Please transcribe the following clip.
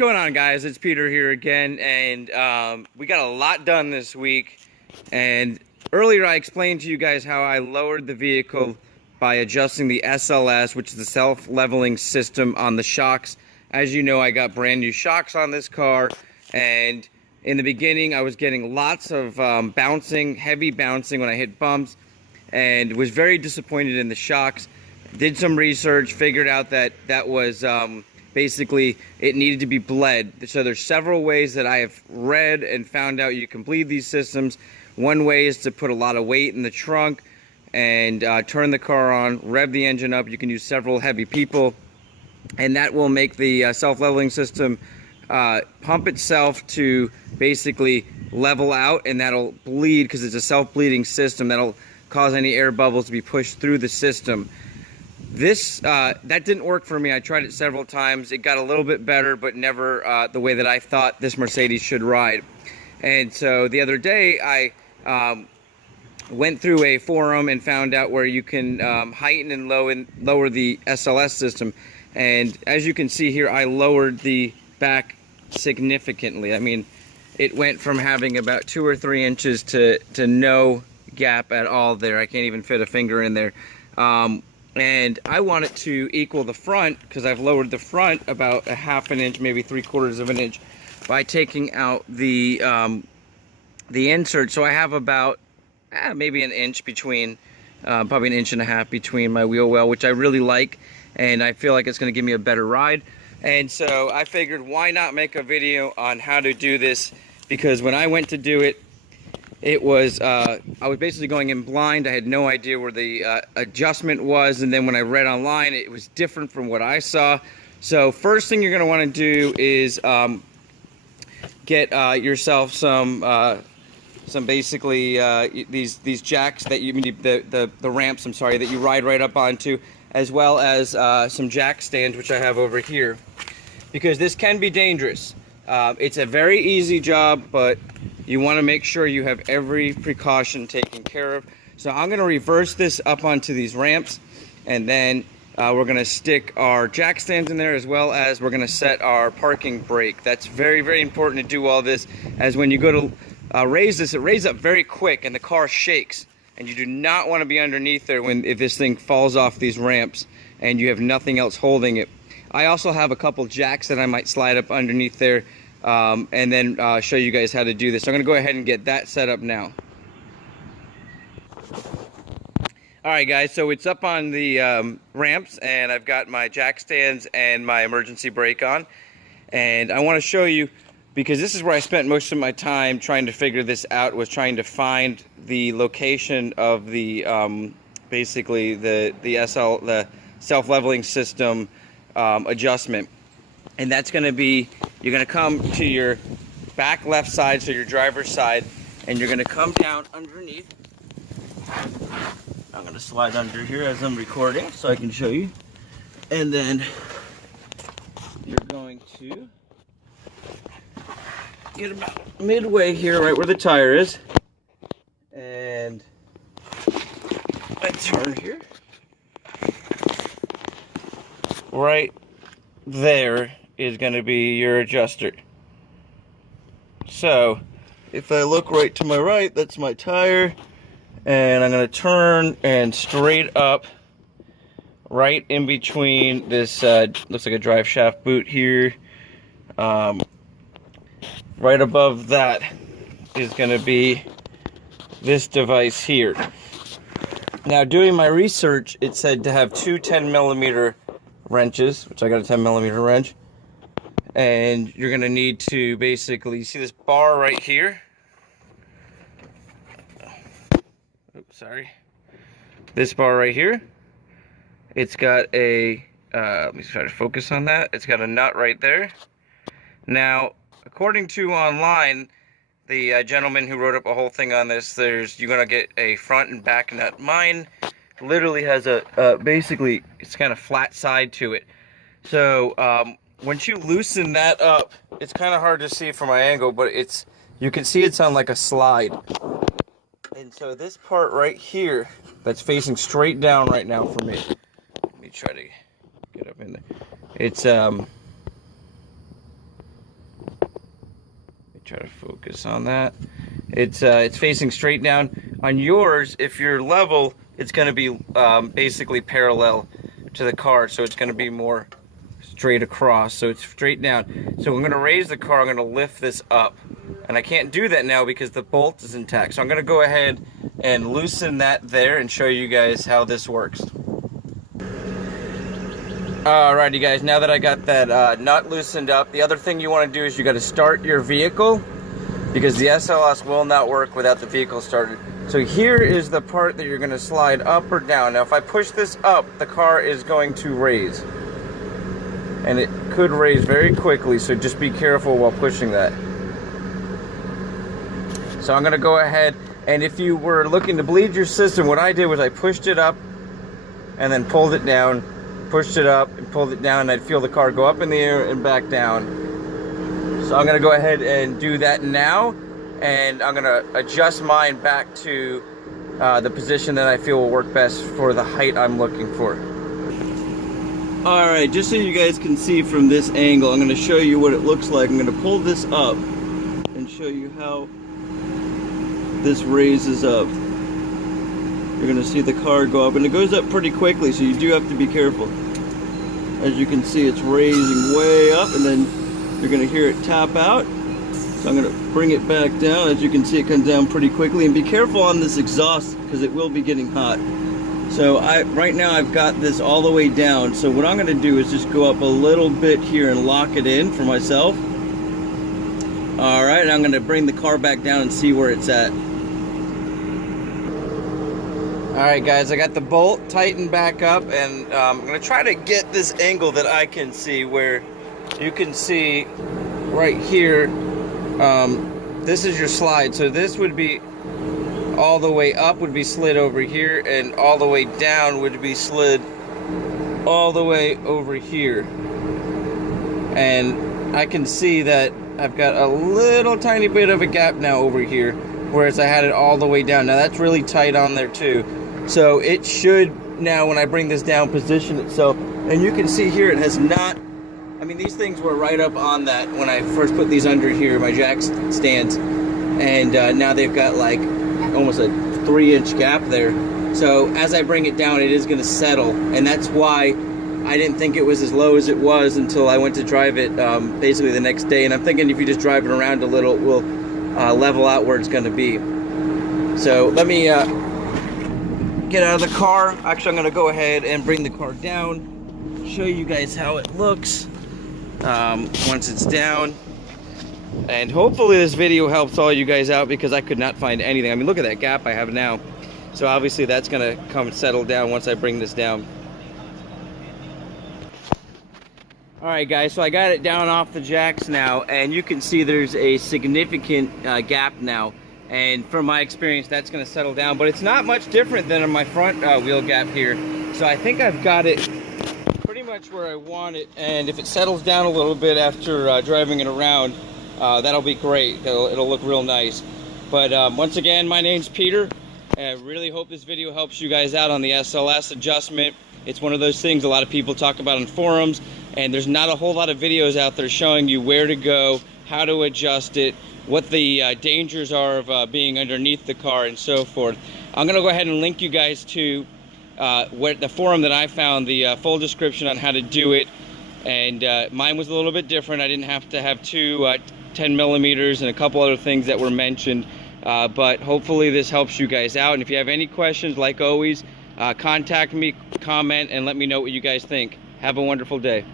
What's going on, guys? It's Peter here again, and we got a lot done this week. And earlier I explained to you guys how I lowered the vehicle by adjusting the SLS, which is the self-leveling system on the shocks. As you know, I got brand new shocks on this car, and in the beginning I was getting lots of bouncing, heavy bouncing when I hit bumps, and was very disappointed in the shocks. Did some research, figured out that that was basically it needed to be bled. So there's several ways that I have read and found out you can bleed these systems. One way is to put a lot of weight in the trunk and turn the car on, rev the engine up. You can use several heavy people, and that will make the self-leveling system pump itself to basically level out, and that'll bleed because it's a self-bleeding system. That'll cause any air bubbles to be pushed through the system. This that didn't work for me. I tried it several times. It got a little bit better, but never the way that I thought this Mercedes should ride. And so the other day I went through a forum and found out where you can heighten and lower the SLS system. And as you can see here, I lowered the back significantly. I mean, it went from having about 2 or 3 inches to no gap at all there. I can't even fit a finger in there. And I want it to equal the front, because I've lowered the front about a ½ an inch, maybe 3/4 of an inch, by taking out the insert. So I have about maybe an inch between, probably 1.5 inches between my wheel well, which I really like, and I feel like it's going to give me a better ride. And so I figured, why not make a video on how to do this? Because when I went to do it, it was I was basically going in blind. I had no idea where the adjustment was, and then when I read online, it was different from what I saw. So first thing you're going to want to do is get yourself some basically these jacks that you the ramps, I'm sorry, that you ride right up onto, as well as some jack stands, which I have over here, because this can be dangerous. It's a very easy job, but you want to make sure you have every precaution taken care of. So I'm going to reverse this up onto these ramps, and then we're going to stick our jack stands in there, as well as we're going to set our parking brake. That's very, very important to do all this, as when you go to raise this, it raises up very quick and the car shakes, and you do not want to be underneath there if this thing falls off these ramps and you have nothing else holding it. I also have a couple jacks that I might slide up underneath there, and then show you guys how to do this. So I'm going to go ahead and get that set up now. Alright guys, so it's up on the ramps, and I've got my jack stands and my emergency brake on. And I want to show you, because this is where I spent most of my time trying to figure this out, was trying to find the location of the basically the self-leveling system adjustment. And that's going to be, you're going to come to your back left side, so your driver's side, and you're going to come down underneath. I'm going to slide under here as I'm recording so I can show you. And then you're going to get about midway here, right where the tire is. And I turn here. Right there is going to be your adjuster. So if I look right to my right, that's my tire, and I'm going to turn and straight up right in between this looks like a drive shaft boot here. Right above that is going to be this device here. Now, doing my research, it said to have 2 10mm wrenches, which I got a 10mm wrench. And you're going to need to basically, see this bar right here? Oops, sorry. This bar right here. It's got a, let me try to focus on that. It's got a nut right there. Now, according to online, the gentleman who wrote up a whole thing on this, you're going to get a front and back nut. Mine literally has basically, it's kind of flat side to it. So, once you loosen that up, it's kind of hard to see from my angle, but you can see it's on like a slide. And so this part right here, that's facing straight down right now for me. Let me try to get up in there. It's Try to focus on that. It's facing straight down. On yours, if you're level, it's going to be basically parallel to the car, so it's going to be more straight across, so it's straight down. So I'm going to raise the car, I'm going to lift this up, and I can't do that now because the bolt is intact. So I'm going to go ahead and loosen that there and show you guys how this works. Alrighty guys, now that I got that nut loosened up, the other thing you want to do is you got to start your vehicle, because the SLS will not work without the vehicle started. So here is the part that you're going to slide up or down. Now if I push this up, the car is going to raise. And it could raise very quickly, so just be careful while pushing that. So I'm going to go ahead, and if you were looking to bleed your system, what I did was I pushed it up and then pulled it down, pushed it up and pulled it down, and I'd feel the car go up in the air and back down. So I'm going to go ahead and do that now, and I'm going to adjust mine back to the position that I feel will work best for the height I'm looking for. Alright, just so you guys can see from this angle, I'm going to show you what it looks like. I'm going to pull this up and show you how this raises up. You're going to see the car go up, and it goes up pretty quickly, so you do have to be careful. As you can see, it's raising way up, and then you're going to hear it tap out. So I'm going to bring it back down. As you can see, it comes down pretty quickly, and be careful on this exhaust because it will be getting hot. So right now I've got this all the way down, so what I'm going to do is just go up a little bit here and lock it in for myself. Alright, and I'm going to bring the car back down and see where it's at. Alright guys, I got the bolt tightened back up, and I'm going to try to get this angle that I can see, where you can see right here, this is your slide, so this would be all the way up would be slid over here, and all the way down would be slid all the way over here. And I can see that I've got a little tiny bit of a gap now over here, whereas I had it all the way down. Now that's really tight on there too. So it should now, when I bring this down, position itself. And you can see here it has not, I mean, these things were right up on that when I first put these under here, my jack stands. And now they've got like almost a 3-inch gap there. So as I bring it down, it is going to settle, and that's why I didn't think it was as low as it was until I went to drive it basically the next day. And I'm thinking if you just drive it around a little, it will level out where it's going to be. So let me get out of the car. Actually, I'm going to go ahead and bring the car down, show you guys how it looks once it's down. And hopefully this video helps all you guys out, because I could not find anything. I mean, look at that gap I have now. So obviously that's going to come settle down once I bring this down. Alright guys, so I got it down off the jacks now, and you can see there's a significant gap now. And from my experience, that's going to settle down. But it's not much different than on my front wheel gap here. So I think I've got it pretty much where I want it. And if it settles down a little bit after driving it around, that'll be great. It'll look real nice. But once again, my name's Peter. I really hope this video helps you guys out on the SLS adjustment. It's one of those things a lot of people talk about in forums, and there's not a whole lot of videos out there showing you where to go, how to adjust it, what the dangers are of being underneath the car, and so forth. I'm going to go ahead and link you guys to the forum that I found, the full description on how to do it. And mine was a little bit different. I didn't have to have two 10 millimeters and a couple other things that were mentioned, but hopefully this helps you guys out. And if you have any questions, like always, contact me, comment, and let me know what you guys think. Have a wonderful day.